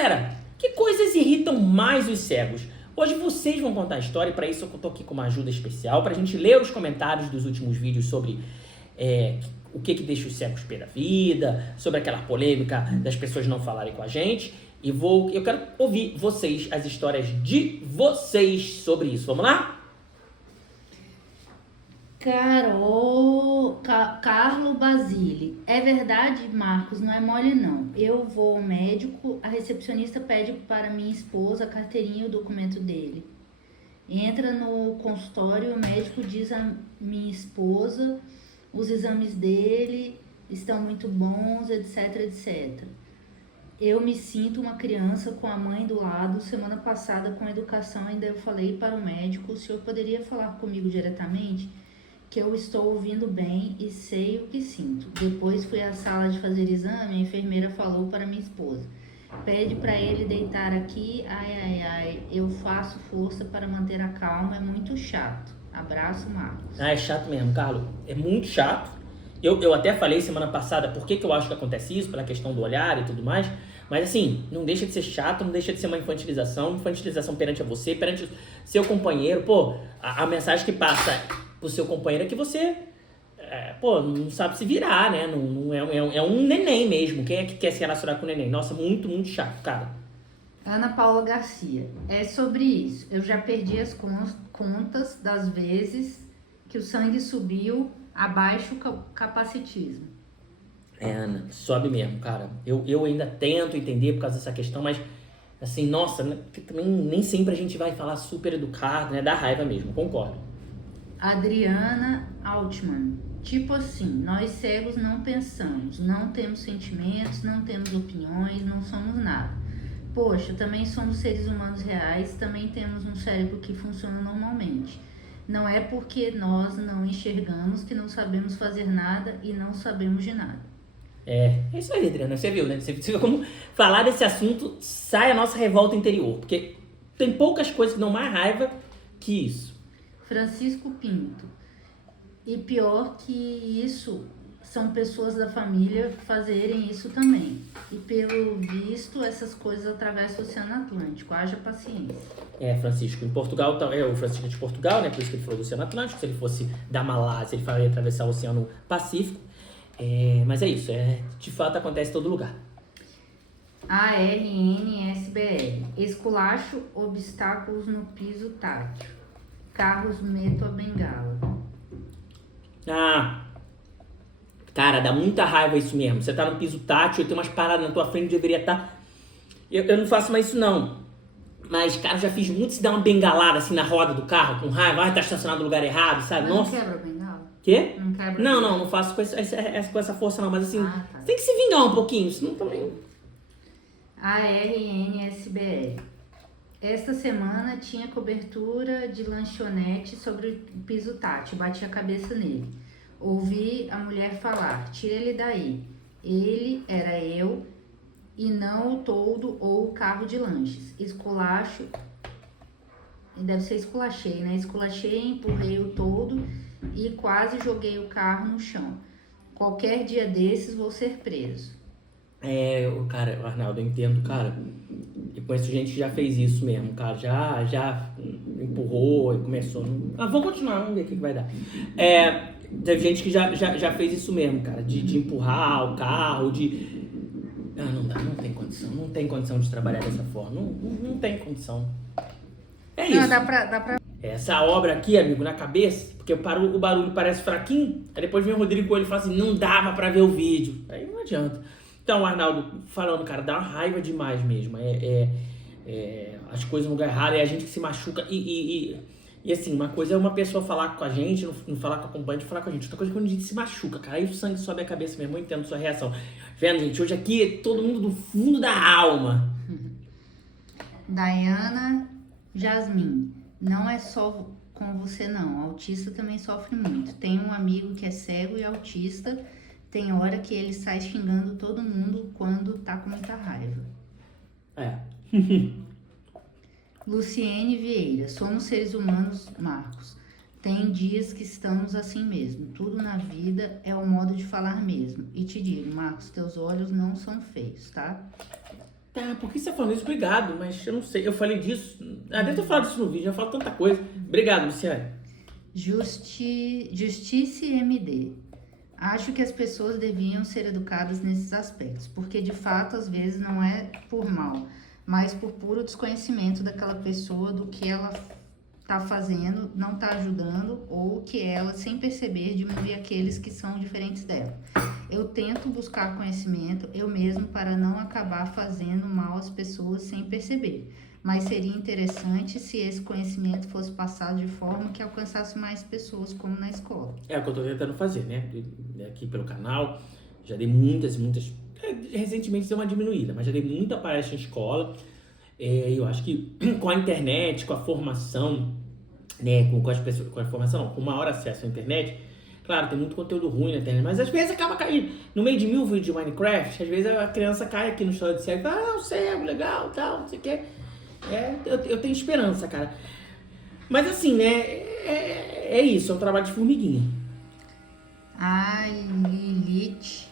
Galera, que coisas irritam mais os cegos? Hoje vocês vão contar a história e para isso eu tô aqui com uma ajuda especial pra gente ler os comentários dos últimos vídeos sobre o que deixa os cegos pé da vida, sobre aquela polêmica das pessoas não falarem com a gente. Eu quero ouvir vocês, as histórias de vocês sobre isso. Vamos lá? Carlo Basile. É verdade, Marcos, não é mole não. Eu vou ao médico, a recepcionista pede para minha esposa a carteirinha e o documento dele. Entra no consultório, o médico diz a minha esposa, os exames dele estão muito bons, etc, etc. Eu me sinto uma criança com a mãe do lado. Semana passada, com a educação, ainda eu falei para o médico, o senhor poderia falar comigo diretamente? Que eu estou ouvindo bem e sei o que sinto. Depois fui à sala de fazer exame, a enfermeira falou para minha esposa. Pede para ele deitar aqui, ai, eu faço força para manter a calma, é muito chato. Abraço, Marcos. É chato mesmo, Carlos. É muito chato. Eu até falei semana passada por que eu acho que acontece isso, pela questão do olhar e tudo mais. Mas assim, não deixa de ser chato, não deixa de ser uma infantilização perante a você, perante o seu companheiro. Pô, a mensagem que passa pro seu companheiro é que você, não sabe se virar, né? Não é um neném mesmo. Quem é que quer se relacionar com o neném? Nossa, muito, muito chato, cara. Ana Paula Garcia. É sobre isso. Eu já perdi as contas das vezes que o sangue subiu abaixo do capacitismo. Ana, sobe mesmo, cara. Eu ainda tento entender por causa dessa questão, mas assim, nossa, né, também nem sempre a gente vai falar super educado, né? Dá raiva mesmo, concordo. Adriana Altman. Tipo assim, nós cegos não pensamos, não temos sentimentos, não temos opiniões, não somos nada. Poxa, também somos seres humanos reais, também temos um cérebro que funciona normalmente. Não é porque nós não enxergamos que não sabemos fazer nada e não sabemos de nada. É isso aí, Adriana. Você viu, né? Você viu como falar desse assunto sai a nossa revolta interior. Porque tem poucas coisas que dão mais raiva que isso. Francisco Pinto. E pior que isso, são pessoas da família fazerem isso também. E pelo visto, essas coisas atravessam o Oceano Atlântico. Haja paciência. Francisco. Em Portugal, o Francisco é de Portugal, né? Por isso que ele falou do Oceano Atlântico. Se ele fosse da Malásia, ele faria atravessar o Oceano Pacífico. Mas é isso, de fato acontece em todo lugar. ARNSBR. Esculacho, obstáculos no piso tátil. Carros meto a bengala. Cara, dá muita raiva isso mesmo. Você tá no piso tátil, tem umas paradas na tua frente, deveria estar... Eu não faço mais isso não. Mas, cara, já fiz muito se dar uma bengalada assim na roda do carro, com raiva. Tá estacionado no lugar errado, sabe? Mas nossa. não quebra a bengala? Quê? Não quebra? Não faço com essa força não, mas assim, tá. tem que se vingar um pouquinho, senão também... ARNSBR. Esta semana tinha cobertura de lanchonete sobre o piso tátil, bati a cabeça nele. Ouvi a mulher falar, tira ele daí. Ele era eu e não o toldo ou o carro de lanches. Esculacho, deve ser esculachei, né? Esculachei, empurrei o toldo e quase joguei o carro no chão. Qualquer dia desses vou ser preso. Cara, Arnaldo, eu entendo, cara. Eu conheço gente que já fez isso mesmo, cara. Já empurrou e começou. Vamos continuar, vamos ver o que vai dar. Teve gente que já fez isso mesmo, cara. De empurrar o carro, não dá, não tem condição de trabalhar dessa forma. Não tem condição. É isso. Não, dá pra... Essa obra aqui, amigo, na cabeça, porque o barulho parece fraquinho, aí depois vem o Rodrigo Coelho e fala assim, não dava pra ver o vídeo. Aí não adianta. Então, Arnaldo, falando, cara, dá uma raiva demais mesmo. As coisas no lugar errado, é a gente que se machuca. E assim, uma coisa é uma pessoa falar com a gente, não falar com a acompanhante, falar com a gente. Outra coisa é quando a gente se machuca, cara. Aí o sangue sobe a cabeça mesmo, eu entendo sua reação. Vendo, gente, hoje aqui é todo mundo do fundo da alma. Dayana Jasmin. Não é só com você, não. Autista também sofre muito. Tem um amigo que é cego e autista. Tem hora que ele sai xingando todo mundo quando tá com muita raiva. Luciene Vieira. Somos seres humanos, Marcos. Tem dias que estamos assim mesmo. Tudo na vida é o modo de falar mesmo. E te digo, Marcos, teus olhos não são feios, tá? Tá, por que você tá falando isso? Obrigado, mas eu não sei. Eu falei disso. Deve ter falado isso no vídeo, eu falo tanta coisa. Obrigado, Luciane. Justiça MD. Acho que as pessoas deviam ser educadas nesses aspectos, porque de fato às vezes não é por mal, mas por puro desconhecimento daquela pessoa do que ela tá fazendo, não tá ajudando, ou que ela, sem perceber, diminui aqueles que são diferentes dela. Eu tento buscar conhecimento eu mesmo para não acabar fazendo mal às pessoas sem perceber. Mas seria interessante se esse conhecimento fosse passado de forma que alcançasse mais pessoas, como na escola. É o que eu tô tentando fazer, né? Aqui pelo canal, já dei muitas... Recentemente deu uma diminuída, mas já dei muita palestra em escola. Eu acho que com a internet, com a formação, né? Com as pessoas, com a formação não, com maior acesso à internet, claro, tem muito conteúdo ruim na internet, mas às vezes acaba caindo. No meio de 1000 vídeos de Minecraft, às vezes a criança cai aqui no estado de cego e fala, o cego, legal, tal, não sei o que. Eu tenho esperança, cara. Mas assim, né? É isso, é um trabalho de formiguinha. Ai, Lilith,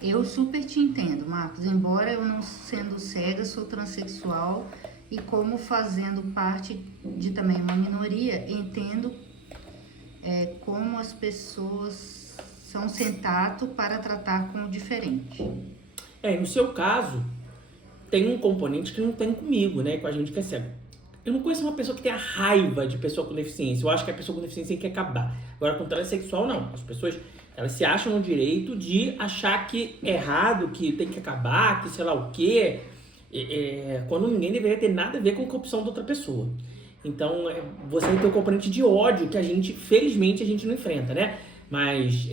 eu super te entendo, Marcos. Embora eu não sendo cega, sou transexual e como fazendo parte de também uma minoria, entendo como as pessoas são sem tato para tratar com o diferente. No seu caso, tem um componente que não tem comigo, né? Com a gente que é cego. Eu não conheço uma pessoa que tenha raiva de pessoa com deficiência. Eu acho que a pessoa com deficiência tem que acabar. Agora, com transexual, não. As pessoas, elas se acham no direito de achar que é errado, que tem que acabar, que sei lá o quê. Quando ninguém deveria ter nada a ver com a opção da outra pessoa. Então, você tem o componente de ódio que a gente, felizmente, a gente não enfrenta, né? Mas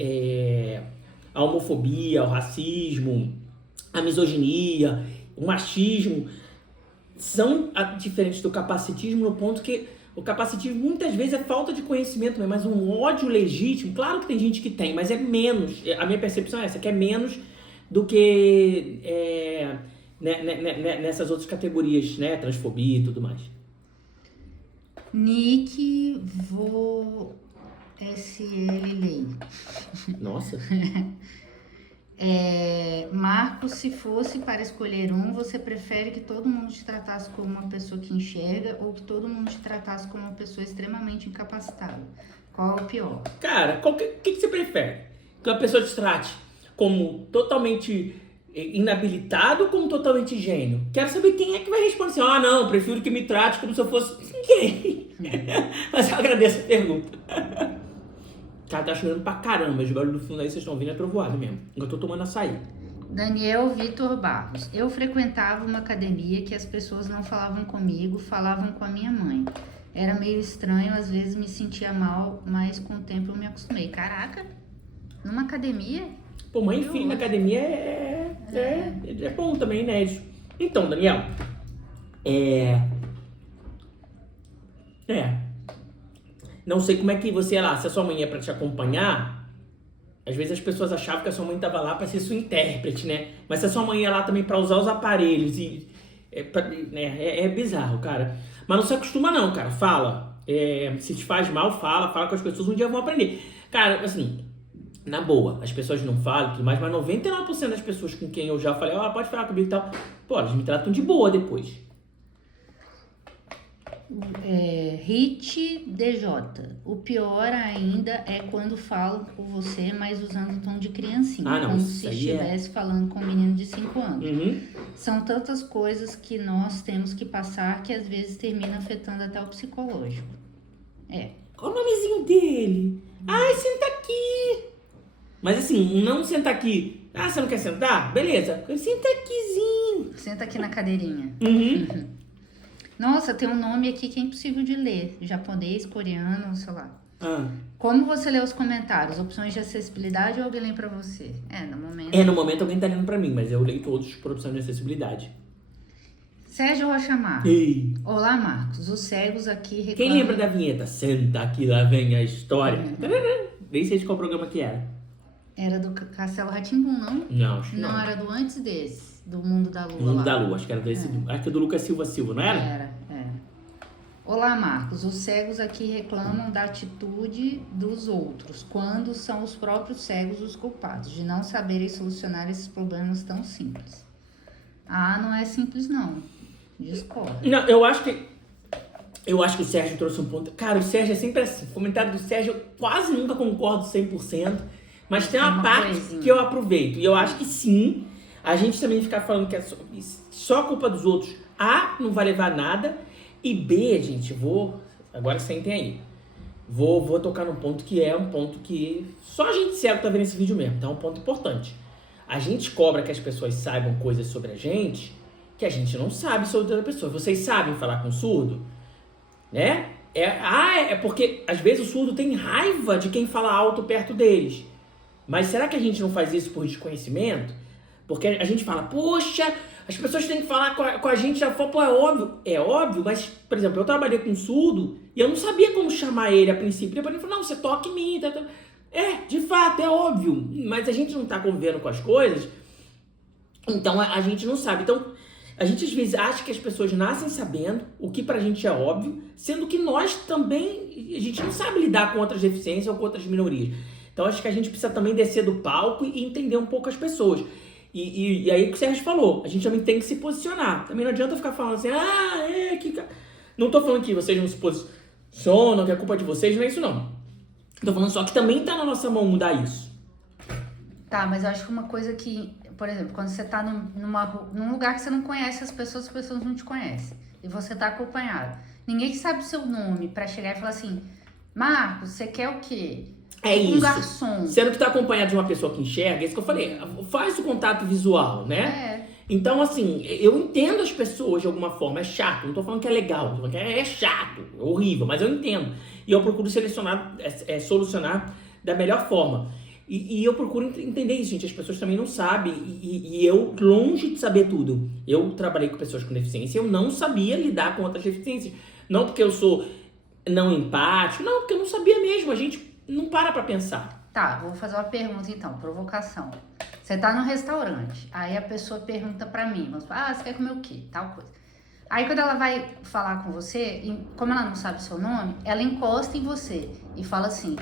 a homofobia, o racismo, a misoginia, o machismo são diferentes do capacitismo no ponto que o capacitismo muitas vezes é falta de conhecimento mesmo, mas um ódio legítimo, claro que tem gente que tem, mas é menos, a minha percepção é essa, que é menos do que nessas outras categorias, né, transfobia e tudo mais. Nick, SL Lei. Nossa. Marcos, se fosse para escolher um, você prefere que todo mundo te tratasse como uma pessoa que enxerga ou que todo mundo te tratasse como uma pessoa extremamente incapacitada? Qual é o pior? Cara, o que você prefere? Que uma pessoa te trate como totalmente inabilitado ou como totalmente gênio? Quero saber quem é que vai responder assim, não, prefiro que me trate como se eu fosse ninguém. Mas eu agradeço a pergunta. Cara, tá chovendo pra caramba. Os barulhos do fundo aí, vocês estão ouvindo, é trovoado mesmo. Eu tô tomando açaí. Daniel Vitor Barros. Eu frequentava uma academia que as pessoas não falavam comigo, falavam com a minha mãe. Era meio estranho, às vezes me sentia mal, mas com o tempo eu me acostumei. Caraca, numa academia? Pô, mãe e filho na academia é bom também, né? Então, Daniel, não sei como é que você, se a sua mãe é pra te acompanhar, às vezes as pessoas achavam que a sua mãe tava lá pra ser sua intérprete, né? Mas se a sua mãe ia lá também pra usar os aparelhos é bizarro, cara. Mas não se acostuma não, cara. Fala. Se te faz mal, fala com as pessoas, um dia vão aprender. Cara, assim, na boa, as pessoas não falam e tudo mais, mas 99% das pessoas com quem eu já falei, pode falar comigo e tal, pô, eles me tratam de boa depois. Hit DJ. O pior ainda é quando falam com você, mas usando o tom de criancinha, não, como se estivesse falando com um menino de 5 anos. Uhum. São tantas coisas que nós temos que passar que às vezes termina afetando até o psicológico. Qual o nomezinho dele? Ai, senta aqui. Mas assim, não senta aqui. Você não quer sentar? Beleza. Senta aquizinho. Senta aqui na cadeirinha. Uhum. Nossa, tem um nome aqui que é impossível de ler. Japonês, coreano, sei lá. Ah. Como você lê os comentários? Opções de acessibilidade ou alguém lê pra você? No momento... No momento alguém tá lendo pra mim, mas eu leio todos por opção de acessibilidade. Sérgio Rochamar. Ei. Olá, Marcos. Os cegos aqui reclamam... Quem lembra da vinheta? Senta aqui, lá vem a história. Nem sei de qual programa que era. Era do Castelo Rá-Tim-Bum, não? Não, acho que não. Não, era do antes desse. Do Mundo da Lua. Mundo da Lua, acho que era desse. Acho que é do Lucas Silva, não era? Era. Olá, Marcos. Os cegos aqui reclamam da atitude dos outros, quando são os próprios cegos os culpados, de não saberem solucionar esses problemas tão simples. Ah, não é simples, não. Discordo. Não, eu acho que o Sérgio trouxe um ponto. Cara, o Sérgio é sempre assim. O comentário do Sérgio eu quase nunca concordo 100%, mas tem uma parte coisinha que eu aproveito. E eu acho que sim, a gente também ficar falando que é só culpa dos outros. A, não vai levar a nada. E B, gente, agora sentem aí. Vou tocar num ponto que é um ponto que só a gente cego tá vendo esse vídeo mesmo. Então é um ponto importante. A gente cobra que as pessoas saibam coisas sobre a gente que a gente não sabe sobre outra pessoa. Vocês sabem falar com surdo? Né? É porque às vezes o surdo tem raiva de quem fala alto perto deles. Mas será que a gente não faz isso por desconhecimento? Porque a gente fala, poxa, as pessoas têm que falar com a gente, já fala, pô, é óbvio, mas, por exemplo, eu trabalhei com um surdo e eu não sabia como chamar ele a princípio. Depois ele falou, não, você toca em mim. Tá. De fato, é óbvio, mas a gente não tá convivendo com as coisas, então a gente não sabe. Então, a gente às vezes acha que as pessoas nascem sabendo o que pra gente é óbvio, sendo que nós também, a gente não sabe lidar com outras deficiências ou com outras minorias. Então, acho que a gente precisa também descer do palco e entender um pouco as pessoas. E aí o que o Sérgio falou, a gente também tem que se posicionar. Também não adianta ficar falando assim, não tô falando que vocês não se posicionam, que é culpa de vocês, não é isso não. Tô falando só que também tá na nossa mão mudar isso. Tá, mas eu acho que uma coisa que, por exemplo, quando você tá num lugar que você não conhece as pessoas não te conhecem, e você tá acompanhado, ninguém que sabe o seu nome pra chegar e falar assim, Marcos, você quer o quê? É isso. Um garçom. Sendo que tá acompanhado de uma pessoa que enxerga, é isso que eu falei, faz o contato visual, né? Então, assim, eu entendo as pessoas de alguma forma, é chato, não tô falando que é legal, tô falando que é chato, é horrível, mas eu entendo. E eu procuro solucionar da melhor forma. E eu procuro entender isso, gente, as pessoas também não sabem, e eu, longe de saber tudo, eu trabalhei com pessoas com deficiência, eu não sabia lidar com outras deficiências. Não porque eu sou não empático, não, porque eu não sabia mesmo, a gente não pra pensar. Tá, vou fazer uma pergunta então, provocação. Você tá no restaurante, aí a pessoa pergunta pra mim, você quer comer o quê? Tal coisa. Aí quando ela vai falar com você, como ela não sabe o seu nome, ela encosta em você e fala assim,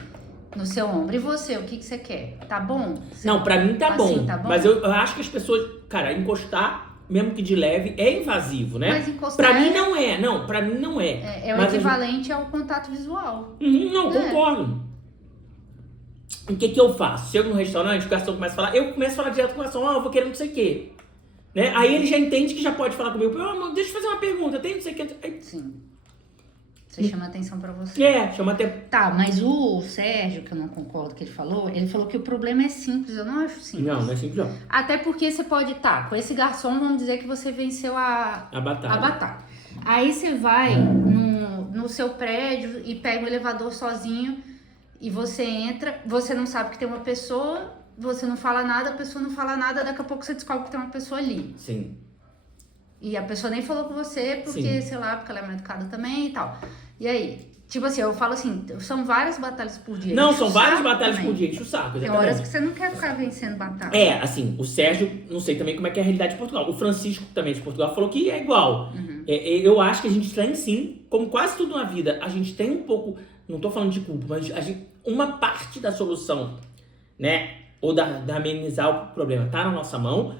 no seu ombro, e você, o que você quer? Tá bom? Não, pra mim tá bom, tá bom, mas eu acho que as pessoas, cara, encostar, mesmo que de leve, é invasivo, né? Mas encostar pra mim não é, não, pra mim não é. É o equivalente ao contato visual. Não, concordo. O que eu faço? Chego no restaurante, o garçom começa a falar, eu começo a falar direto com o garçom, eu vou querer não sei o quê. Né? Aí ele já entende que já pode falar comigo. Deixa eu fazer uma pergunta, tem não sei o que. Aí... Sim. Você chama atenção pra você. Chama até. Tá, mas o Sérgio, que eu não concordo que ele falou que o problema é simples. Eu não acho simples. Não é simples não. Até porque você pode estar com esse garçom, vamos dizer que você venceu a batalha. Aí você vai no seu prédio e pega o elevador sozinho e você entra, você não sabe que tem uma pessoa, você não fala nada, a pessoa não fala nada, daqui a pouco você descobre que tem uma pessoa ali. Sim. E a pessoa nem falou com você porque, Sim. sei lá, porque ela é mal educada também e tal. E aí, tipo assim, eu falo assim, são várias batalhas por dia. Não, são várias batalhas por dia, enche o saco. Tem horas que você não quer ficar vencendo batalha. Assim, o Sérgio, não sei também como é que é a realidade de Portugal. O Francisco, também de Portugal, falou que é igual. Uhum. Eu acho que a gente tem sim, como quase tudo na vida, a gente tem um pouco, não tô falando de culpa, mas uma parte da solução, né? Ou da amenizar o problema tá na nossa mão,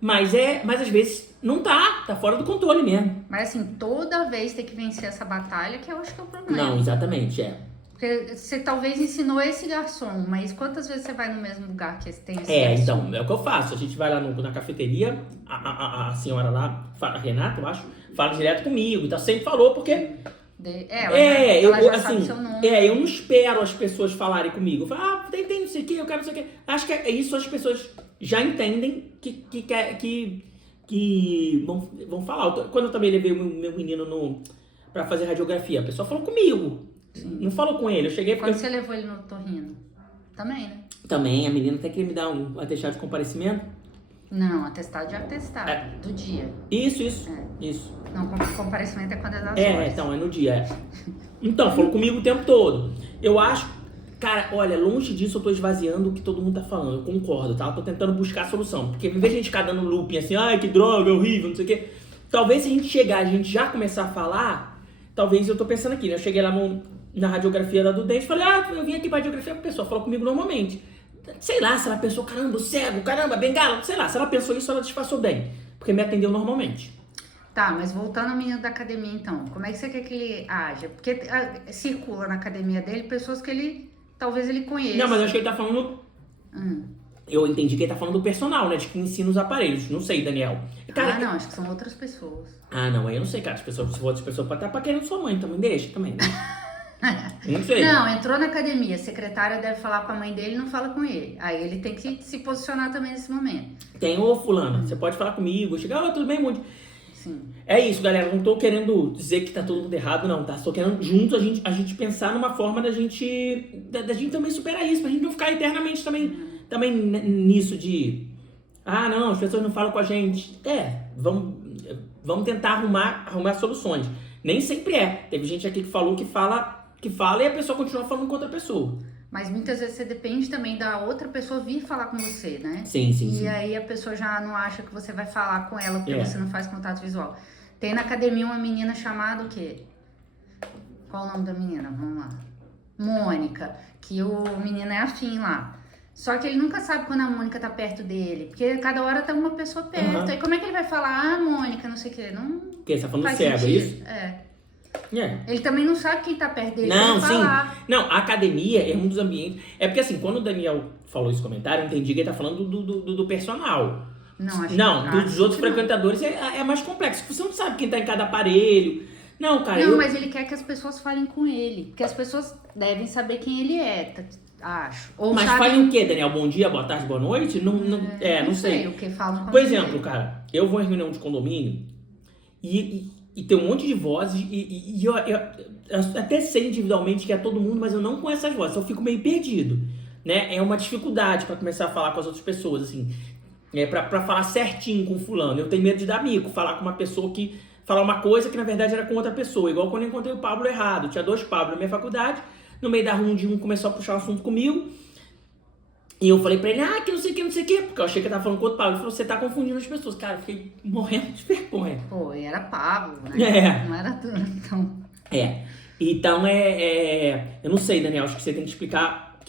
mas às vezes não tá fora do controle mesmo. Mas assim, toda vez ter que vencer essa batalha, que eu acho que é o problema. Não, exatamente, Porque você talvez ensinou esse garçom, mas quantas vezes você vai no mesmo lugar que tem esse garçom? Então, é o que eu faço. A gente vai lá na cafeteria, a senhora lá, a Renata, eu acho, fala direto comigo, então sempre falou, porque... Ela já sabe o seu nome. Eu não espero as pessoas falarem comigo. Eu falo, tem não sei o que, eu quero não sei o que. Acho que é isso, as pessoas já entendem que vão falar. Quando eu também levei o meu menino pra fazer radiografia, a pessoa falou comigo. Sim. Não falou com ele. Eu cheguei... Quando você levou ele no otorrino? Também, né? Também, a menina até queria me dar um atestado de comparecimento. Não, atestado de atestado, do dia. Isso. Não, comparecimento é quando é das horas. Então, é no dia. Então, falou comigo o tempo todo. Eu acho, cara, olha, longe disso eu tô esvaziando o que todo mundo tá falando, eu concordo, tá? Eu tô tentando buscar a solução, porque em vez de a gente ficar dando looping assim, ai, que droga, horrível, não sei o quê, talvez se a gente chegar, a gente já começar a falar, talvez eu tô pensando aqui, né? Eu cheguei lá na radiografia da do dente, falei, eu vim aqui pra radiografia, a pessoa falou comigo normalmente. Sei lá, se ela pensou, caramba, cego, caramba, bengala, sei lá, se ela pensou isso, ela disfarçou bem. porque me atendeu normalmente. Tá, mas voltando ao menino da academia, então, como é que você quer que ele haja? Porque circula na academia dele pessoas que talvez ele conheça. Não, mas eu acho que ele tá falando... Eu entendi que ele tá falando do personal, né? De que ensina os aparelhos. Não sei, Daniel. Cara, não, acho que são outras pessoas. não, aí eu não sei, cara. Se for outras pessoas pode estar paquerando sua mãe também. Deixa também, né? Não sei. Não, entrou na academia, a secretária deve falar com a mãe dele e não fala com ele. Aí ele tem que se posicionar também nesse momento. Tem, ô fulana, você pode falar comigo. Chega, tudo bem, Mude? Sim. É isso, galera. Não tô querendo dizer que tá todo mundo errado, não, tá? Tô querendo juntos a gente pensar numa forma da gente também superar isso, pra gente não ficar eternamente também nisso de... não, as pessoas não falam com a gente. Vamos tentar arrumar soluções. Nem sempre é. Teve gente aqui que falou que fala e a pessoa continua falando com outra pessoa. Mas muitas vezes você depende também da outra pessoa vir falar com você, né? Sim. E aí a pessoa já não acha que você vai falar com ela porque você não faz contato visual. Tem na academia uma menina chamada o quê? Qual o nome da menina? Vamos lá. Mônica. Que o menino é afim lá. Só que ele nunca sabe quando a Mônica tá perto dele. Porque cada hora tá uma pessoa perto. Aí como é que ele vai falar, Mônica, não sei o quê? Não. Porque você tá falando cego, é isso? É. Ele também não sabe quem tá perto dele. Não, sim. Falar. Não, a academia é um dos ambientes... É porque assim, quando o Daniel falou esse comentário, eu entendi que ele tá falando do personal. Não, dos outros frequentadores é mais complexo. Você não sabe quem tá em cada aparelho. Não, cara, mas ele quer que as pessoas falem com ele. Porque as pessoas devem saber quem ele é, acho. Ou mas falem o quê, Daniel? Bom dia, boa tarde, boa noite? Não sei. O que falam com Por exemplo, cara, eu vou em reunião de condomínio e tem um monte de vozes e eu até sei individualmente que é todo mundo, mas eu não conheço essas vozes, eu fico meio perdido, né? É uma dificuldade pra começar a falar com as outras pessoas, assim, pra falar certinho com fulano. Eu tenho medo de dar mico, falar com uma pessoa que... Falar uma coisa que na verdade era com outra pessoa, igual quando eu encontrei o Pablo errado. Tinha 2 Pablo na minha faculdade, no meio da rua um começou a puxar o assunto comigo, e eu falei pra ele, que não sei o que, porque eu achei que eu tava falando com outro Pablo. Ele falou, você tá confundindo as pessoas. Cara, eu fiquei morrendo de vergonha. Pô, e era Pablo, né? Não era tudo, então... Então, eu não sei, Daniel, acho que você tem que explicar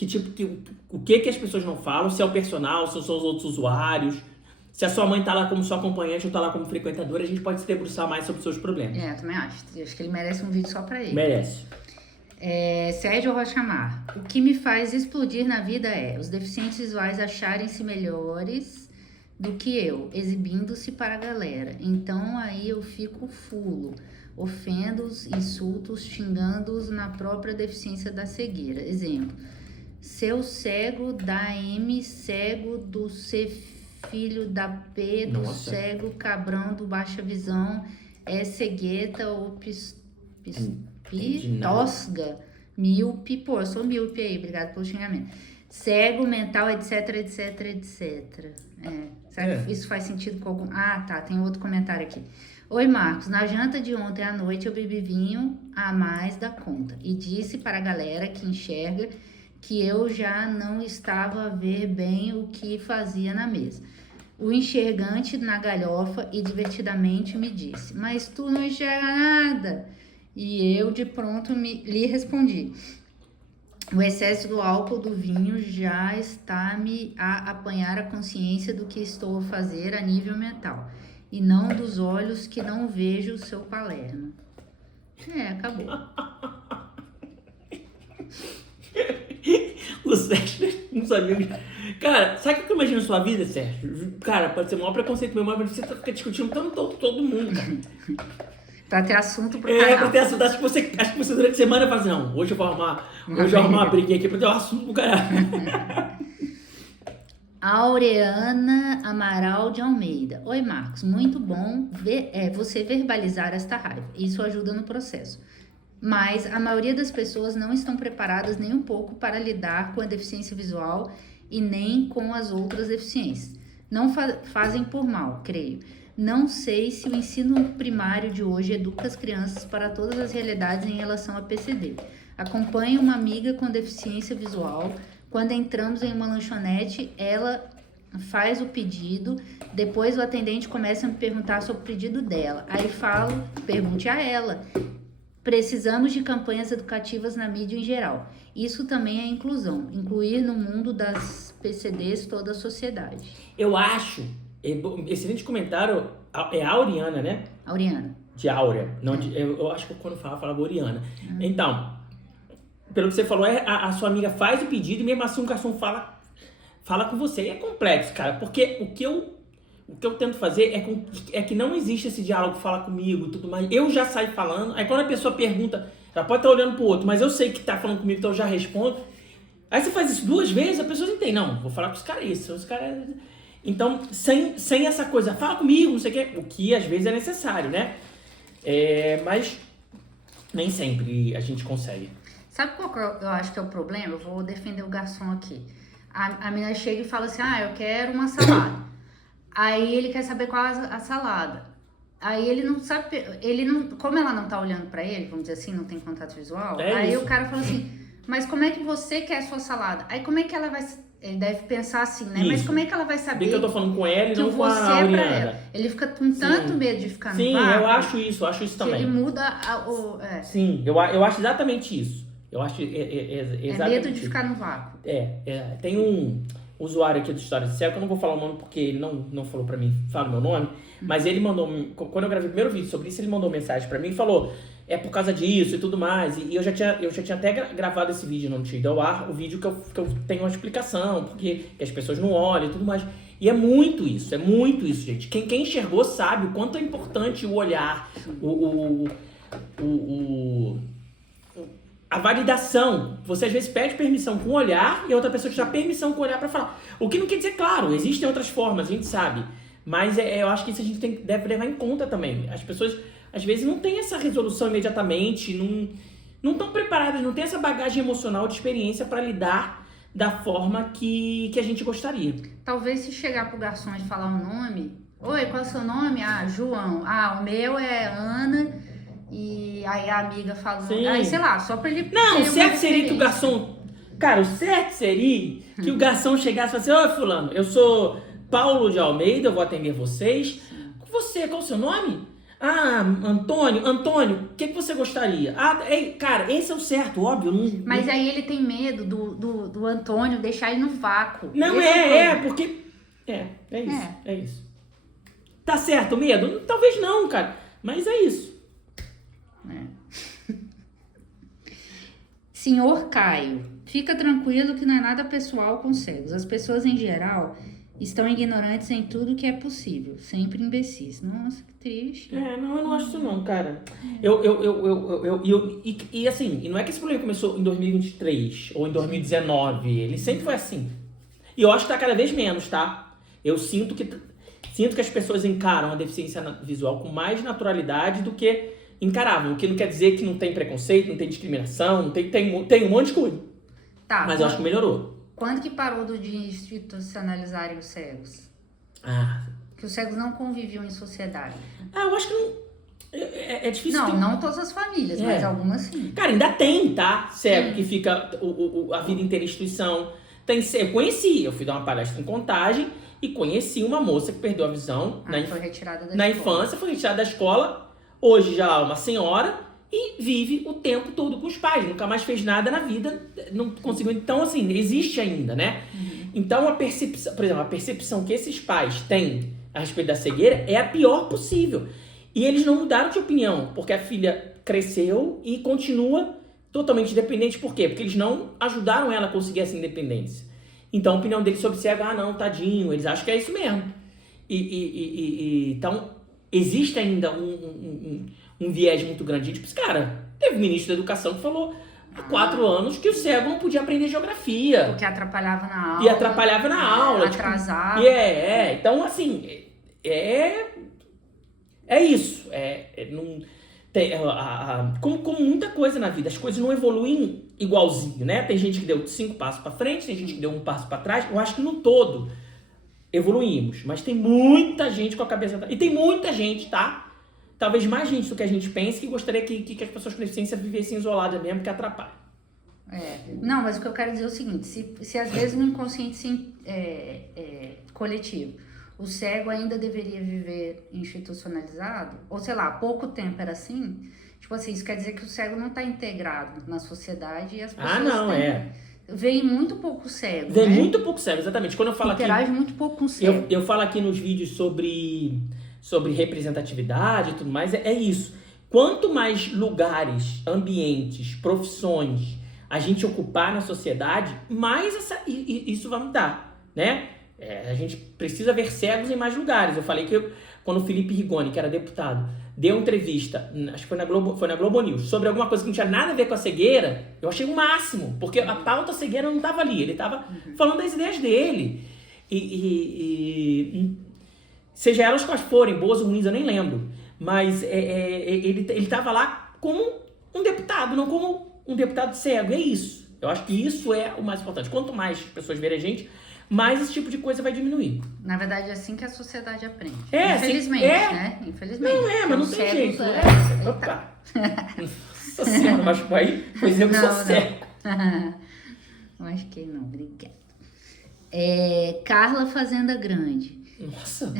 o que as pessoas não falam, se é o personal, se são os outros usuários, se a sua mãe tá lá como sua acompanhante ou tá lá como frequentadora, a gente pode se debruçar mais sobre os seus problemas. Eu também acho. Acho que ele merece um vídeo só pra ele. Merece. Sérgio Rochamar. O que me faz explodir na vida é os deficientes visuais acharem-se melhores do que eu, exibindo-se para a galera. Então aí eu fico fulo, ofendo-os, insultos, xingando-os na própria deficiência da cegueira. Exemplo, seu cego da M, cego do C, filho da P, do cego, cabrão do baixa visão, cegueta ou tosga, míope, pô, eu sou míope aí, obrigado pelo xingamento. Cego, mental, etc, etc, etc. Será que isso faz sentido com algum... tem outro comentário aqui. Oi, Marcos, na janta de ontem à noite eu bebi vinho a mais da conta e disse para a galera que enxerga que eu já não estava a ver bem o que fazia na mesa. O enxergante na galhofa e divertidamente me disse, mas tu não enxerga nada. E eu de pronto lhe respondi, o excesso do álcool do vinho já está me a apanhar a consciência do que estou a fazer a nível mental, e não dos olhos que não vejo o seu Palermo. Acabou. O Sérgio não sabia. Cara, sabe o que eu imagino na sua vida, Sérgio? Cara, pode ser o maior preconceito meu, mas você fica discutindo todo mundo, cara. Pra ter assunto pro canal. Pra ter assunto. Acho que você durante a semana fala assim, não, hoje eu vou arrumar uma briguinha aqui pra ter um assunto pro caralho. Aureana Amaral de Almeida. Oi, Marcos, muito bom você verbalizar esta raiva. Isso ajuda no processo. Mas a maioria das pessoas não estão preparadas nem um pouco para lidar com a deficiência visual e nem com as outras deficiências. Não fazem por mal, creio. Não sei se o ensino primário de hoje educa as crianças para todas as realidades em relação a PCD. Acompanho uma amiga com deficiência visual. Quando entramos em uma lanchonete, ela faz o pedido, depois o atendente começa a me perguntar sobre o pedido dela. Aí pergunte a ela. Precisamos de campanhas educativas na mídia em geral. Isso também é inclusão, incluir no mundo das PCDs toda a sociedade. Eu acho, excelente comentário, É Auriana, né? Auriana. De Áurea. Não, eu acho que quando falava Oriana. Então, pelo que você falou, a sua amiga faz o pedido e mesmo assim o garçom fala com você. E é complexo, cara, porque o que eu tento fazer é que não existe esse diálogo, fala comigo e tudo mais. Eu já saio falando, aí quando a pessoa pergunta, ela pode estar olhando pro outro, mas eu sei que tá falando comigo, então eu já respondo. Aí você faz isso 2 vezes, a pessoa entende. Não, vou falar com os caras isso, os caras... Então, sem essa coisa, fala comigo, não sei o quê, o que às vezes é necessário, né? Mas nem sempre a gente consegue. Sabe qual que eu acho que é o problema? Eu vou defender o garçom aqui. A menina chega e fala assim, eu quero uma salada. Aí ele quer saber qual é a salada. Aí ele não sabe, como ela não tá olhando pra ele, vamos dizer assim, não tem contato visual, aí isso. O cara fala assim, mas como é que você quer a sua salada? Aí como é que ela vai... Ele deve pensar assim, né? Isso. Mas como é que ela vai saber Bem que eu tô falando com ela e não com a você é pra Auriana. ela? Ele fica com tanto medo de ficar no Sim, vácuo. eu acho isso também. Que ele muda Sim, eu acho exatamente isso. Eu acho exatamente medo de ficar no vácuo. Tem um usuário aqui do História de Cego, que eu não vou falar o nome porque ele não falou pra mim, fala o meu nome, mas ele mandou, quando eu gravei o primeiro vídeo sobre isso, ele mandou mensagem pra mim e falou, é por causa disso e tudo mais, e eu já tinha até gravado esse vídeo no Tio ao Ar, o vídeo que eu tenho uma explicação, porque que as pessoas não olham e tudo mais, e é muito isso, gente. Quem enxergou sabe o quanto é importante o olhar, a validação. Você às vezes pede permissão com o olhar e a outra pessoa te dá permissão com o olhar pra falar. O que não quer dizer, claro, existem outras formas, a gente sabe. Mas eu acho que isso a gente deve levar em conta também. As pessoas, às vezes, não têm essa resolução imediatamente, não estão preparadas, não tem essa bagagem emocional de experiência para lidar da forma que a gente gostaria. Talvez se chegar pro garçom e falar um nome... Oi, qual é o seu nome? João. O meu é Ana... E aí a amiga falou... Aí, sei lá, só pra ele... Não, o certo seria que o garçom... Cara, o certo seria que o garçom chegasse e falasse... Ô, fulano, eu sou Paulo de Almeida, eu vou atender vocês. Você, qual é o seu nome? Antônio, o que você gostaria? Cara, esse é o certo, óbvio. Mas aí ele tem medo do Antônio deixar ele no vácuo. Não, porque... É isso. Tá certo o medo? Talvez não, cara. Mas é isso. Senhor Caio, fica tranquilo que não é nada pessoal com cegos. As pessoas em geral estão ignorantes em tudo que é possível, sempre imbecis. Nossa, que triste. Não, eu não acho isso não, cara. E assim, e não é que esse problema começou em 2023 ou em 2019, ele sempre foi assim. E eu acho que tá cada vez menos, tá? Eu sinto que as pessoas encaram a deficiência visual com mais naturalidade do que encaravam, o que não quer dizer que não tem preconceito, não tem discriminação, tem um monte de coisa. Tá, mas eu acho que melhorou. Quando que parou de institucionalizarem os cegos? Que os cegos não conviviam em sociedade. Eu acho que não... É difícil... Não todas as famílias, mas algumas sim. Cara, ainda tem, tá? Cego que fica a vida inteira em instituição. Eu conheci, eu fui dar uma palestra em Contagem e conheci uma moça que perdeu a visão foi retirada da na escola. Infância, foi retirada da escola. Hoje já é uma senhora e vive o tempo todo com os pais. Nunca mais fez nada na vida, não conseguiu. Então, assim, existe ainda, né? Então, a percepção que esses pais têm a respeito da cegueira é a pior possível. E eles não mudaram de opinião, porque a filha cresceu e continua totalmente independente. Por quê? Porque eles não ajudaram ela a conseguir essa independência. Então, a opinião deles sobre cego, não, tadinho, eles acham que é isso mesmo. Então... Existe ainda um viés muito grande. Tipo, cara, teve um ministro da Educação que falou há 4 anos que o cego não podia aprender geografia. Porque atrapalhava na aula. E atrapalhava na aula. Atrasava. Então, assim, é isso. Como muita coisa na vida, as coisas não evoluem igualzinho, né? Tem gente que deu 5 passos pra frente, tem gente que deu 1 passo pra trás. Eu acho que no todo... evoluímos, mas tem muita gente com a cabeça... E tem muita gente, tá? Talvez mais gente do que a gente pense que gostaria que as pessoas com deficiência vivessem isoladas mesmo, que atrapalha. Não, mas o que eu quero dizer é o seguinte, se às vezes no inconsciente coletivo, o cego ainda deveria viver institucionalizado, ou sei lá, há pouco tempo era assim, tipo assim, isso quer dizer que o cego não está integrado na sociedade e as pessoas... Vem muito pouco cego, Vem muito pouco cego, exatamente. Quando eu falo interage muito pouco com cego. Eu falo aqui nos vídeos sobre sobre representatividade e tudo mais, é isso. Quanto mais lugares, ambientes, profissões a gente ocupar na sociedade, mais isso vai mudar, né? A gente precisa ver cegos em mais lugares. Eu falei que quando o Felipe Rigoni, que era deputado, deu entrevista, acho que foi na Globo News, sobre alguma coisa que não tinha nada a ver com a cegueira, eu achei o máximo, porque a pauta cegueira não estava ali, ele estava falando das ideias dele. Seja elas quais forem, boas ou ruins, eu nem lembro, mas ele estava lá como um deputado, não como um deputado cego, é isso. Eu acho que isso é o mais importante. Quanto mais pessoas verem a gente, mais esse tipo de coisa vai diminuir. Na verdade, é assim que a sociedade aprende. Infelizmente, né? Infelizmente. Não mas não tem jeito. Opa! Nossa senhora, mas pois eu que sou cego. Não acho que não, obrigada. Carla Fazenda Grande. Nossa!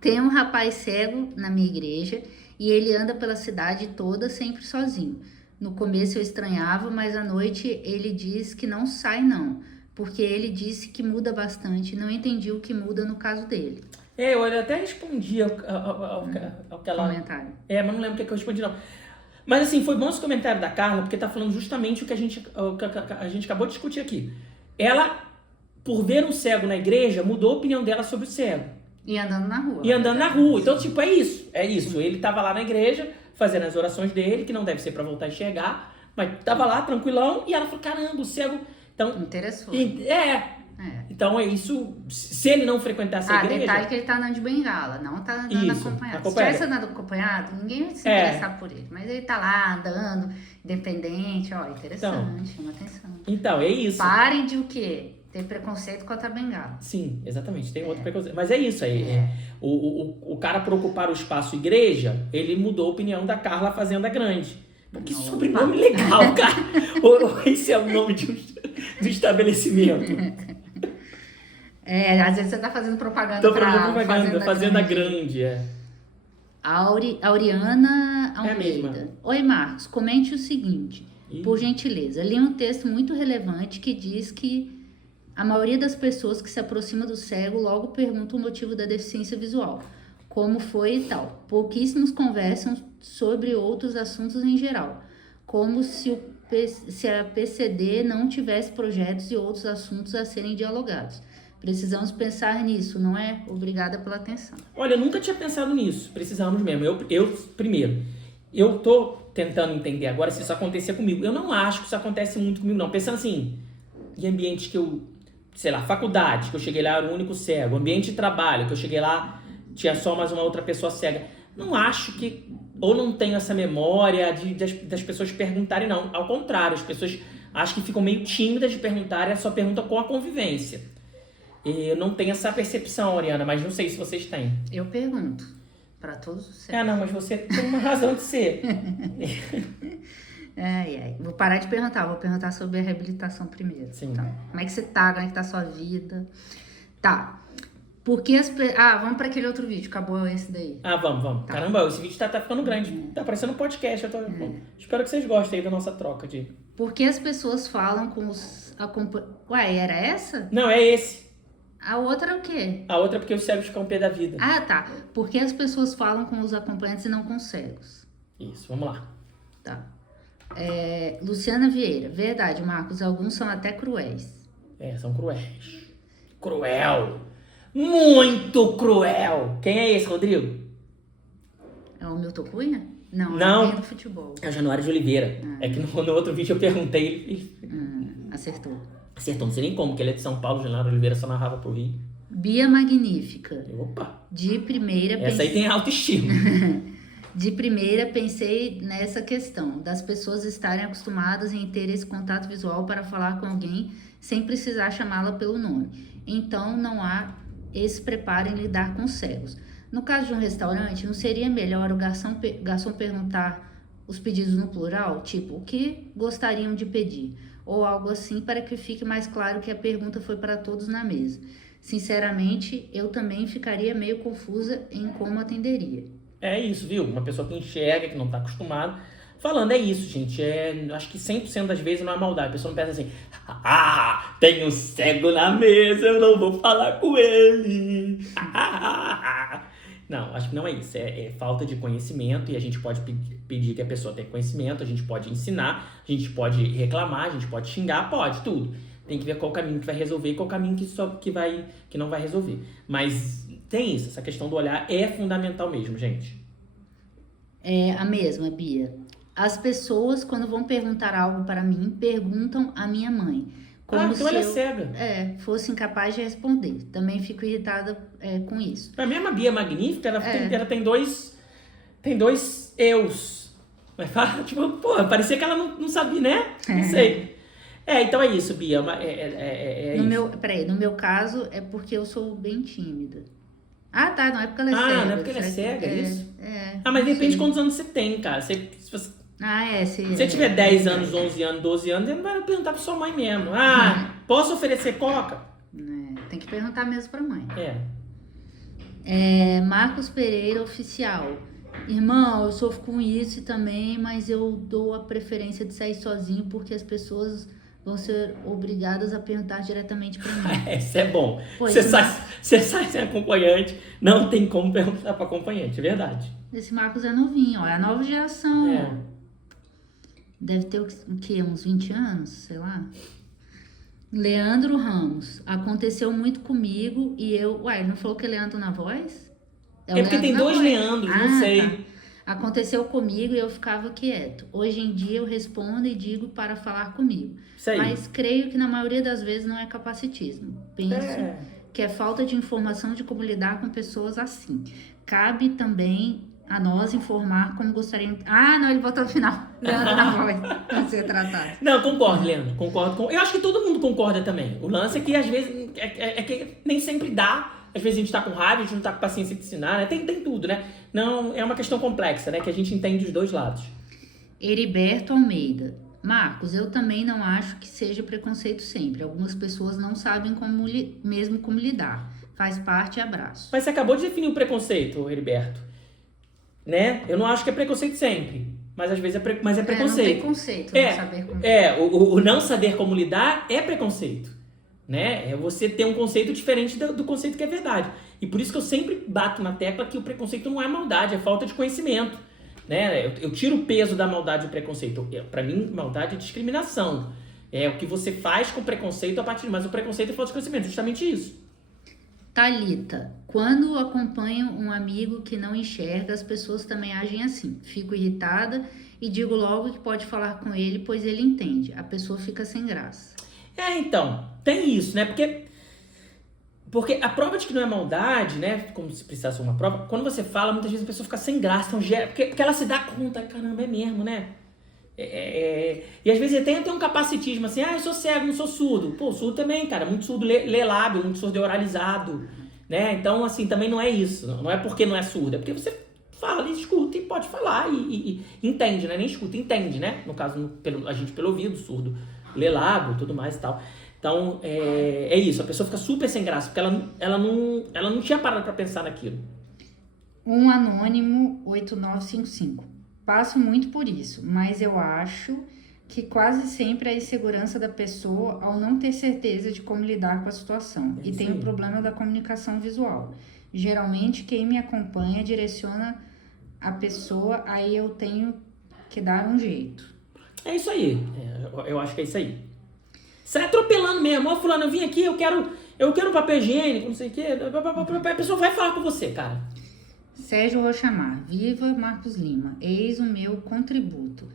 Tem um rapaz cego na minha igreja e ele anda pela cidade toda sempre sozinho. No começo eu estranhava, mas à noite ele diz que não sai não. Porque ele disse que muda bastante. Não entendi o que muda no caso dele. Eu até respondi ao comentário. Mas não lembro o que eu respondi, não. Mas assim, foi bom esse comentário da Carla, porque tá falando justamente o que a gente acabou de discutir aqui. Ela, por ver um cego na igreja, mudou a opinião dela sobre o cego. E andando na rua. Então, tipo, é isso. Ele tava lá na igreja, fazendo as orações dele, que não deve ser pra voltar a enxergar, mas tava lá, tranquilão, e ela falou, caramba, o cego... Então, interessou. Então é isso. Se ele não frequentasse a igreja... detalhe que ele tá andando de bengala, não tá andando acompanhado. Se tivesse andando acompanhado, ninguém ia se interessar por ele. Mas ele tá lá andando, independente, interessante, chama atenção. Então, é isso. Parem de o quê? Ter preconceito contra a bengala. Sim, exatamente, tem outro preconceito. Mas é isso aí. O cara, por ocupar o espaço igreja, ele mudou a opinião da Carla Fazenda Grande. Que sobrenome legal, cara. Ou esse é o nome do estabelecimento. Às vezes você tá fazendo propaganda Fazenda Grande, Auriana Almeida. Mesma. Oi, Marcos, comente o seguinte, por gentileza. Li um texto muito relevante que diz que a maioria das pessoas que se aproxima do cego logo pergunta o motivo da deficiência visual, como foi e tal. Pouquíssimos conversam sobre outros assuntos em geral, como se a PCD não tivesse projetos e outros assuntos a serem dialogados. Precisamos pensar nisso, não é? Obrigada pela atenção. Olha, eu nunca tinha pensado nisso. Precisamos mesmo. Primeiro, eu tô tentando entender agora se isso acontecer comigo. Eu não acho que isso acontece muito comigo, não. Pensando assim, em ambientes que eu... Sei lá, faculdade, que eu cheguei lá, era o único cego. Ambiente de trabalho, que eu cheguei lá, tinha só mais uma outra pessoa cega. Não acho que... Ou não tenho essa memória das pessoas perguntarem, não. Ao contrário, as pessoas acho que ficam meio tímidas de perguntar, é só pergunta com a convivência. Eu não tenho essa percepção, Oriana, mas não sei se vocês têm. Eu pergunto para todos os cegos. Não, mas você tem uma razão de ser. Vou parar de perguntar, vou perguntar sobre a reabilitação primeiro. Sim. Então, como é que você tá? Como é que tá a sua vida? Tá. Porque vamos para aquele outro vídeo, acabou esse daí. Vamos. Tá. Caramba, esse vídeo tá ficando grande. Tá parecendo um podcast. Espero que vocês gostem aí da nossa troca de... Por que as pessoas falam com os acompanhantes... Era essa? Não, é esse. A outra é o quê? A outra é porque os cegos ficam pé da vida. Tá. Por que as pessoas falam com os acompanhantes e não com os cegos? Isso, vamos lá. Tá. Luciana Vieira. Verdade, Marcos. Alguns são até cruéis. São cruéis. Cruel. Muito cruel. Quem é esse, Rodrigo? É o Milton Cunha? Não. É do futebol. É o Januário de Oliveira. É que no outro vídeo eu perguntei. Acertou. Acertou, não sei nem como, porque ele é de São Paulo, Januário de Oliveira só narrava pro Rio. Bia Magnífica. Opa. De primeira... Essa aí tem autoestima. De primeira, pensei nessa questão das pessoas estarem acostumadas em ter esse contato visual para falar com alguém sem precisar chamá-la pelo nome. Então, não há esse preparo em lidar com cegos. No caso de um restaurante, não seria melhor o garçom perguntar os pedidos no plural? Tipo, o que gostariam de pedir? Ou algo assim, para que fique mais claro que a pergunta foi para todos na mesa. Sinceramente, eu também ficaria meio confusa em como atenderia. É isso, viu? Uma pessoa que enxerga, que não tá acostumada. Falando, é isso, gente. Acho que 100% das vezes não é maldade. A pessoa não pensa assim, tem um cego na mesa, eu não vou falar com ele. Não, acho que não é isso. É falta de conhecimento e a gente pode pedir que a pessoa tenha conhecimento, a gente pode ensinar, a gente pode reclamar, a gente pode xingar, pode, tudo. Tem que ver qual caminho que vai resolver e qual caminho que não vai resolver. Mas tem isso, essa questão do olhar é fundamental mesmo, gente. É a mesma, Bia. As pessoas, quando vão perguntar algo para mim, perguntam à minha mãe. Como Então ela é se eu cega. fosse incapaz de responder. Também fico irritada com isso. Pra mim, a Bia Magnífica, ela tem dois eus. Mas fala, tipo, pô, parecia que ela não sabia, né? Não sei. Então é isso, Bia. No meu caso, é porque eu sou bem tímida. Ah, tá, não é porque ela é cega. Não é porque ela é cega, é isso? Mas não depende de sei. quantos anos você tem, cara. Se você Se tiver 10 anos, 11 anos, 12 anos, ele não vai perguntar pra sua mãe mesmo. Posso oferecer coca? Tem que perguntar mesmo pra mãe. É. Marcos Pereira, oficial. Irmão, eu sofro com isso também, mas eu dou a preferência de sair sozinho porque as pessoas vão ser obrigadas a perguntar diretamente pra mim. Isso é bom. Pois, Você sai sem acompanhante, não tem como perguntar pra acompanhante, é verdade. Esse Marcos é novinho, ó, é a nova geração. É. Deve ter o quê? Uns 20 anos, sei lá. Leandro Ramos. Aconteceu muito comigo e eu... Ué, ele não falou que é Leandro na voz? É porque tem dois Leandros, não sei. Tá. Aconteceu comigo e eu ficava quieto. Hoje em dia eu respondo e digo para falar comigo. Isso aí. Mas creio que na maioria das vezes não é capacitismo. Penso que é falta de informação de como lidar com pessoas assim. Cabe também a nós informar como gostariam... Não, ele botou no final. Leandro na voz. Não ser tratado. Não, concordo, Leandro. Eu acho que todo mundo concorda também. O lance é que às vezes é que nem sempre dá. Às vezes a gente tá com raiva, a gente não tá com paciência de ensinar, né? Tem tudo, né? Não, é uma questão complexa, né? Que a gente entende os dois lados. Heriberto Almeida. Marcos, eu também não acho que seja preconceito sempre. Algumas pessoas não sabem como lidar. Faz parte, abraço. Mas você acabou de definir o preconceito, Heriberto. Né? Eu não acho que é preconceito sempre. Mas às vezes é preconceito. Não tem conceito, não saber como... O não saber como lidar é preconceito. Né? É você ter um conceito diferente do conceito que é verdade. E por isso que eu sempre bato na tecla que o preconceito não é maldade, é falta de conhecimento. Né? Eu tiro o peso da maldade e do preconceito. Pra mim, maldade é discriminação. É o que você faz com preconceito a partir... Mas o preconceito é falta de conhecimento, justamente isso. Thalita, quando acompanho um amigo que não enxerga, as pessoas também agem assim. Fico irritada e digo logo que pode falar com ele, pois ele entende. A pessoa fica sem graça. Então, tem isso, né? Porque a prova de que não é maldade, né? Como se precisasse uma prova, quando você fala, muitas vezes a pessoa fica sem graça, porque ela se dá conta, caramba, é mesmo, né? E às vezes tem até um capacitismo assim, eu sou cego, não sou surdo. Pô, surdo também, cara, muito surdo lê lábio, muito surdo é oralizado, né? Então, assim, também não é isso, não é porque não é surdo, é porque você fala e escuta e pode falar e entende, né? Nem escuta, entende, né? No caso, a gente pelo ouvido, surdo lê lábio e tudo mais e tal. Então, é isso, a pessoa fica super sem graça, porque ela não tinha parado pra pensar naquilo. Um anônimo 8955. Passo muito por isso, mas eu acho que quase sempre é a insegurança da pessoa ao não ter certeza de como lidar com a situação. E tem o problema da comunicação visual. Geralmente, quem me acompanha direciona a pessoa, aí eu tenho que dar um jeito. É isso aí, eu acho que é isso aí. Sai atropelando mesmo, fulano, eu vim aqui, eu quero um papel higiênico, não sei o quê, a pessoa vai falar com você, cara. Sérgio Rochamar, viva Marcos Lima, eis o meu contributo.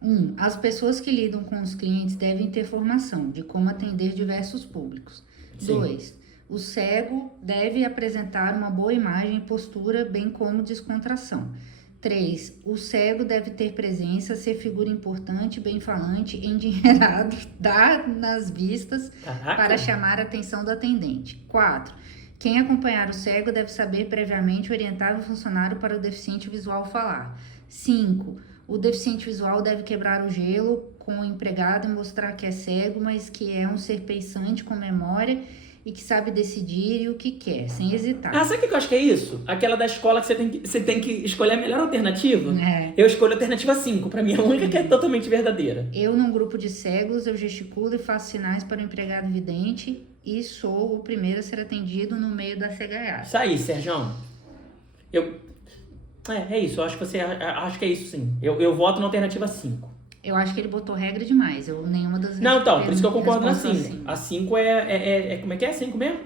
1. As pessoas que lidam com os clientes devem ter formação de como atender diversos públicos. 2. O cego deve apresentar uma boa imagem e postura, bem como descontração. 3. O cego deve ter presença, ser figura importante, bem-falante, endinheirado, dar nas vistas para chamar a atenção do atendente. 4. Quem acompanhar o cego deve saber previamente orientar o funcionário para o deficiente visual falar. 5. O deficiente visual deve quebrar o gelo com o empregado e mostrar que é cego, mas que é um ser pensante com memória e que sabe decidir o que quer, sem hesitar. Sabe o que eu acho que é isso? Aquela da escola que você tem que escolher a melhor alternativa. Eu escolho a alternativa 5, pra mim é a única que é totalmente verdadeira. Eu, num grupo de cegos, eu gesticulo e faço sinais para o empregado vidente e sou o primeiro a ser atendido no meio da cegaiada. Isso aí, Sérgio. É isso. Eu acho que acho que é isso, sim. Eu voto na alternativa 5. Eu acho que ele botou regra demais. Nenhuma das Não, então, por isso que eu concordo na 5. assim. A 5 como é que é? 5 mesmo?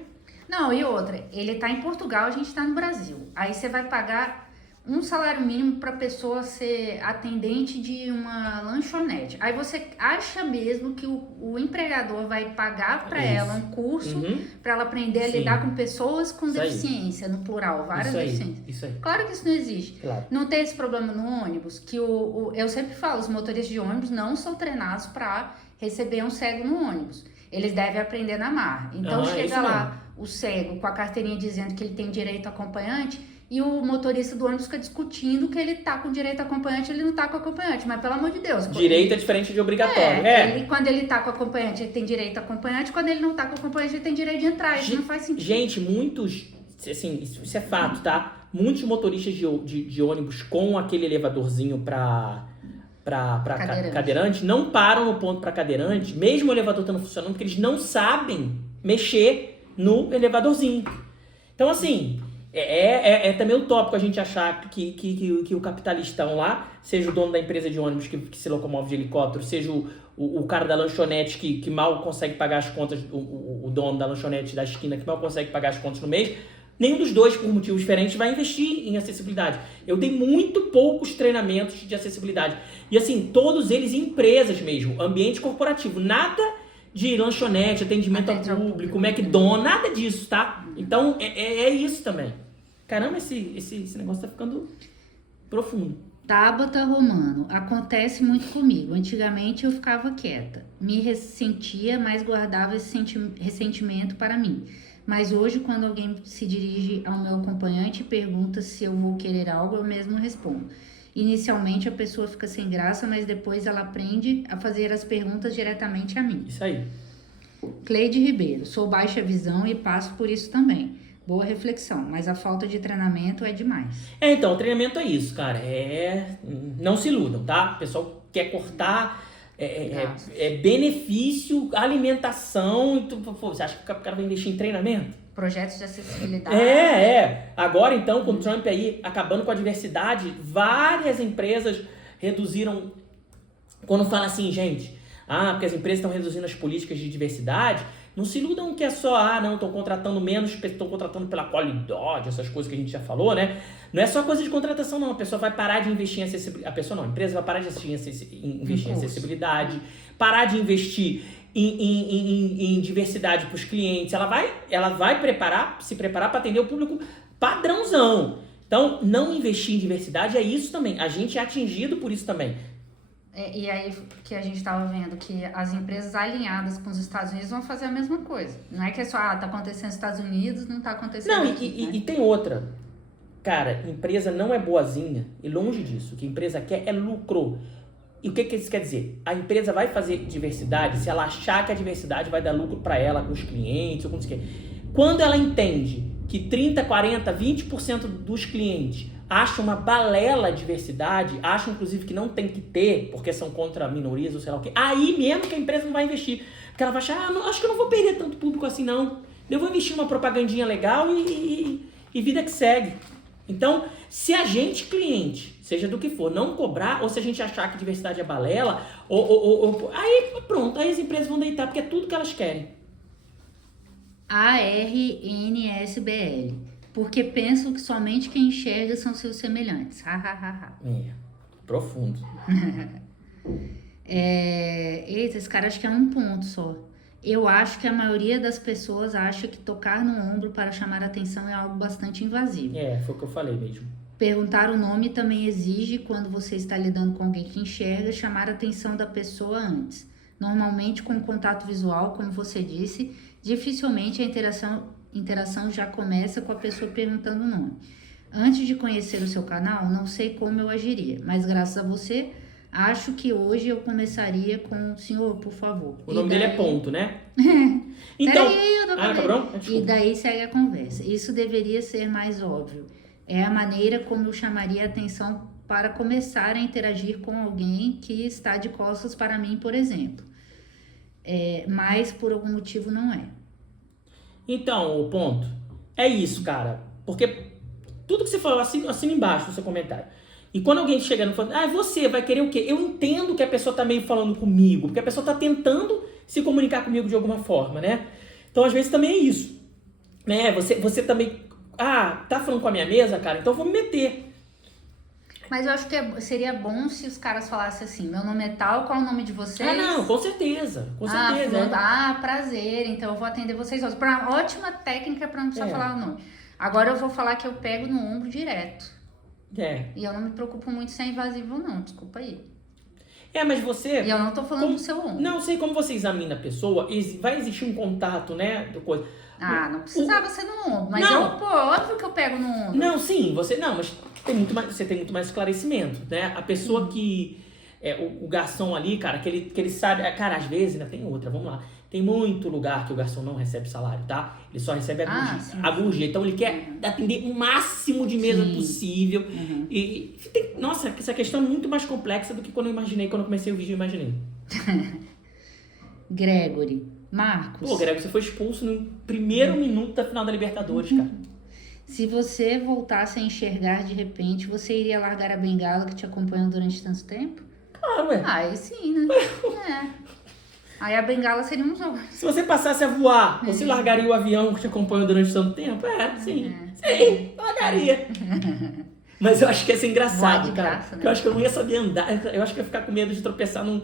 Não, e outra, ele tá em Portugal, a gente tá no Brasil. Aí você vai pagar um salário mínimo para pessoa ser atendente de uma lanchonete. Aí você acha mesmo que o empregador vai pagar para ela um curso para ela aprender a lidar com pessoas com deficiência, no plural, várias deficiências. Isso aí. Claro que isso não existe. Claro. Não tem esse problema no ônibus, que eu sempre falo, os motoristas de ônibus não são treinados para receber um cego no ônibus. Eles devem aprender na marra. Então chega lá o cego com a carteirinha dizendo que ele tem direito a acompanhante e o motorista do ônibus fica discutindo que ele tá com direito a acompanhante, ele não tá com acompanhante, mas pelo amor de Deus. Direito é diferente de obrigatório. Quando ele tá com acompanhante, ele tem direito a acompanhante, quando ele não tá com acompanhante, ele tem direito de entrar. Isso não faz sentido. Gente, muitos, assim, isso é fato, tá? Muitos motoristas de ônibus com aquele elevadorzinho pra cadeirante não param no ponto pra cadeirante, mesmo o elevador estando funcionando, porque eles não sabem mexer no elevadorzinho. Então, assim, é também utópico a gente achar que o capitalistão lá, seja o dono da empresa de ônibus que se locomove de helicóptero, seja o cara da lanchonete que mal consegue pagar as contas, o dono da lanchonete da esquina que mal consegue pagar as contas no mês, nenhum dos dois, por motivos diferentes, vai investir em acessibilidade. Eu dei muito poucos treinamentos de acessibilidade. E assim, todos eles em empresas mesmo, ambiente corporativo, nada de lanchonete, atendimento ao público, McDonald's, nada disso, tá? Então, é isso também. Caramba, esse negócio tá ficando profundo. Tabata Romano, acontece muito comigo. Antigamente eu ficava quieta, me ressentia, mas guardava esse ressentimento para mim. Mas hoje, quando alguém se dirige ao meu acompanhante e pergunta se eu vou querer algo, eu mesmo respondo. Inicialmente a pessoa fica sem graça, mas depois ela aprende a fazer as perguntas diretamente a mim. Isso aí. Cleide Ribeiro, sou baixa visão e passo por isso também. Boa reflexão, mas a falta de treinamento é demais. Então, o treinamento é isso, cara. Não se iludam, tá? O pessoal quer cortar benefício, alimentação. Você acha que o cara vai investir em treinamento? Projetos de acessibilidade. Agora, então, com o Trump aí acabando com a diversidade, várias empresas reduziram. Quando fala assim, gente, porque as empresas estão reduzindo as políticas de diversidade, não se iludam que é só, estão contratando menos, estão contratando pela qualidade, essas coisas que a gente já falou, né? Não é só coisa de contratação, não. A pessoa vai parar de investir em acessibilidade. A empresa vai parar de investir em acessibilidade, parar de investir em diversidade para os clientes. Ela vai se preparar para atender o público padrãozão. Então, não investir em diversidade é isso também. A gente é atingido por isso também. E aí que a gente estava vendo que as empresas alinhadas com os Estados Unidos vão fazer a mesma coisa. Não é que é só, tá acontecendo nos Estados Unidos, não tá acontecendo aqui. E tem outra. Cara, empresa não é boazinha e longe disso. O que a empresa quer é lucro. E o que isso quer dizer? A empresa vai fazer diversidade se ela achar que a diversidade vai dar lucro para ela, com os clientes, ou com isso que. Quando ela entende que 30, 40, 20% dos clientes acham uma balela de diversidade, acham inclusive que não tem que ter, porque são contra minorias ou sei lá o quê, aí mesmo que a empresa não vai investir. Porque ela vai achar, acho que eu não vou perder tanto público assim não. Eu vou investir em uma propagandinha legal e vida que segue. Então, se a gente, cliente, seja do que for, não cobrar, ou se a gente achar que diversidade é balela, aí pronto, aí as empresas vão deitar, porque é tudo que elas querem. ARNSBL. Porque pensam que somente quem enxerga são seus semelhantes. Profundo. Eita, esse cara acho que é um ponto só. Eu acho que a maioria das pessoas acha que tocar no ombro para chamar a atenção é algo bastante invasivo. Foi o que eu falei mesmo. Perguntar o nome também exige, quando você está lidando com alguém que enxerga, chamar a atenção da pessoa antes. Normalmente, com contato visual, como você disse, dificilmente a interação já começa com a pessoa perguntando o nome. Antes de conhecer o seu canal, não sei como eu agiria, mas graças a você, acho que hoje eu começaria com o senhor, por favor. O nome dele é Ponto, né? Então, e daí segue a conversa. Isso deveria ser mais óbvio. É a maneira como eu chamaria a atenção para começar a interagir com alguém que está de costas para mim, por exemplo. Mas por algum motivo não é. Então, o ponto é isso, cara. Porque Tudo que você falou, assina embaixo no seu comentário. E quando alguém chega e fala, você vai querer o quê? Eu entendo que a pessoa tá meio falando comigo, porque a pessoa tá tentando se comunicar comigo de alguma forma, né? Então, às vezes, também é isso. Né? Você também, tá falando com a minha mesa, cara, então eu vou me meter. Mas eu acho que seria bom se os caras falassem assim, meu nome é tal, qual é o nome de vocês? Não, com certeza. Com certeza. Prazer, então eu vou atender vocês hoje. Ótima técnica pra não precisar falar o nome. Agora eu vou falar que eu pego no ombro direto. E eu não me preocupo muito se é invasivo ou não, desculpa aí. Mas você... E eu não tô falando do seu ombro. Não, sei como você examina a pessoa, vai existir um contato, né, do coisa. Não precisava ser no ombro, mas óbvio que eu pego no ombro. Não, sim, mas você tem muito mais esclarecimento, né? A pessoa que... o garçom ali, cara, que ele sabe... Cara, às vezes, ainda tem outra, vamos lá. Tem muito lugar que o garçom não recebe salário, tá? Ele só recebe a gorjeta. Então, ele quer atender o máximo de mesa possível. Nossa, essa questão é muito mais complexa do que quando eu comecei o vídeo, eu imaginei. Gregory, Marcos. Pô, Gregory, você foi expulso no primeiro minuto da final da Libertadores, cara. Se você voltasse a enxergar de repente, você iria largar a bengala que te acompanhou durante tanto tempo? Claro, ué. Aí sim, né? Aí a bengala seria um jogo. Se você passasse a voar, você largaria o avião que te acompanhou durante tanto tempo? Sim. Sim, largaria. Mas eu acho que ia ser engraçado, cara. Graça, né? Eu acho que eu não ia saber andar. Eu acho que eu ia ficar com medo de tropeçar num...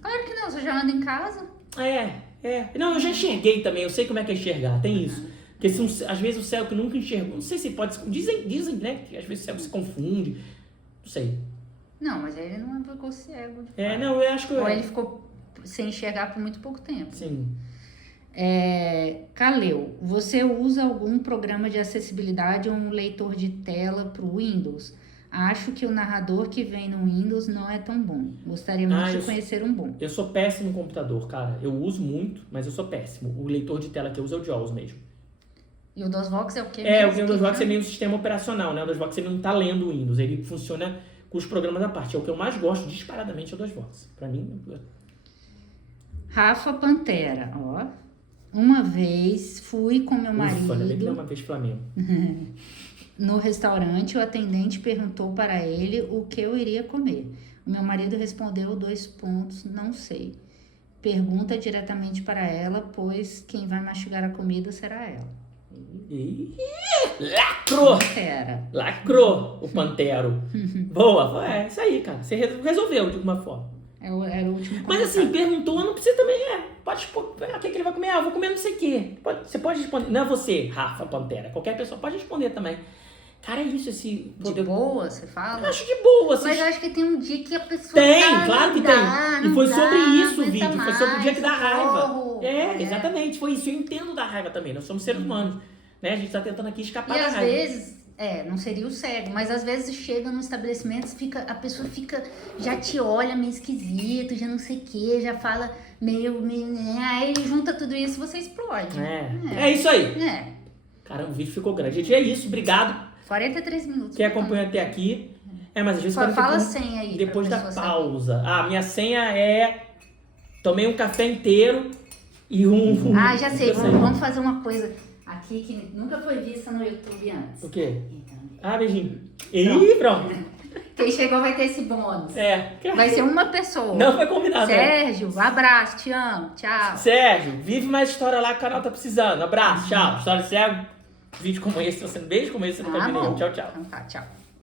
Claro que não, você já anda em casa. Não, eu já enxerguei também, eu sei como é que é enxergar, tem isso. Porque às vezes o cego que nunca enxergou, não sei se pode... Dizem, né, que às vezes o cego se confunde, não sei. Não, mas ele não ficou cego. Não, eu acho que... Ou ele ficou sem enxergar por muito pouco tempo. Sim. Caleu, você usa algum programa de acessibilidade ou um leitor de tela para o Windows? Acho que o narrador que vem no Windows não é tão bom. Gostaria muito de conhecer um bom. Eu sou péssimo no computador, cara. Eu uso muito, mas eu sou péssimo. O leitor de tela que eu uso é o JAWS mesmo. E o DOSVox é o quê? O DOSVox é meio um sistema operacional, né? O DOSVox ele não tá lendo o Windows, ele funciona com os programas à parte. É o que eu mais gosto, disparadamente, é o DOSVox. Pra mim... Rafa Pantera, uma vez fui com meu marido... Ainda bem que não é uma vez Flamengo. No restaurante, o atendente perguntou para ele o que eu iria comer. O meu marido respondeu 2 pontos, não sei. Pergunta diretamente para ela, pois quem vai mastigar a comida será ela. Lacrou! Pantera. Lacrou o Pantero. Boa, é isso aí, cara. Você resolveu de alguma forma. Era o último comentário. Mas assim, perguntou, não precisa também, pode expor, o que ele vai comer? Eu vou comer não sei o quê. Você pode responder, não é você, Rafa Pantera, qualquer pessoa pode responder também. Cara, é isso, esse... De boa, você fala? Eu acho de boa. Mas eu acho que tem um dia que a pessoa... Claro que tem. E foi sobre isso o vídeo, foi sobre o dia que dá raiva. Exatamente, foi isso. Eu entendo da raiva também, nós somos seres humanos. Né? A gente tá tentando aqui escapar da raiva. E às vezes... não seria o cego, mas às vezes chega no estabelecimento, a pessoa já te olha meio esquisito, já não sei o que, já fala meio, aí junta tudo isso, você explode. É isso aí. Caramba, o vídeo ficou grande. Gente, é isso, obrigado. 43 minutos. Quem acompanha até aqui. Mas às vezes... Fala a senha aí. Depois da pausa. Minha senha é... Tomei um café inteiro e já sei, vamos fazer uma coisa... Aqui que nunca foi vista no YouTube antes. O quê? Beijinho. Pronto. Quem chegou vai ter esse bônus. Vai ser uma pessoa. Não foi combinado. Sérgio, abraço, te amo, tchau. Sérgio, vive mais história lá que o canal tá precisando. Abraço, tchau. História de cego. Vídeo como esse, beijo como esse, você não vai ver nenhum. Tchau, tchau. Então tá, tchau.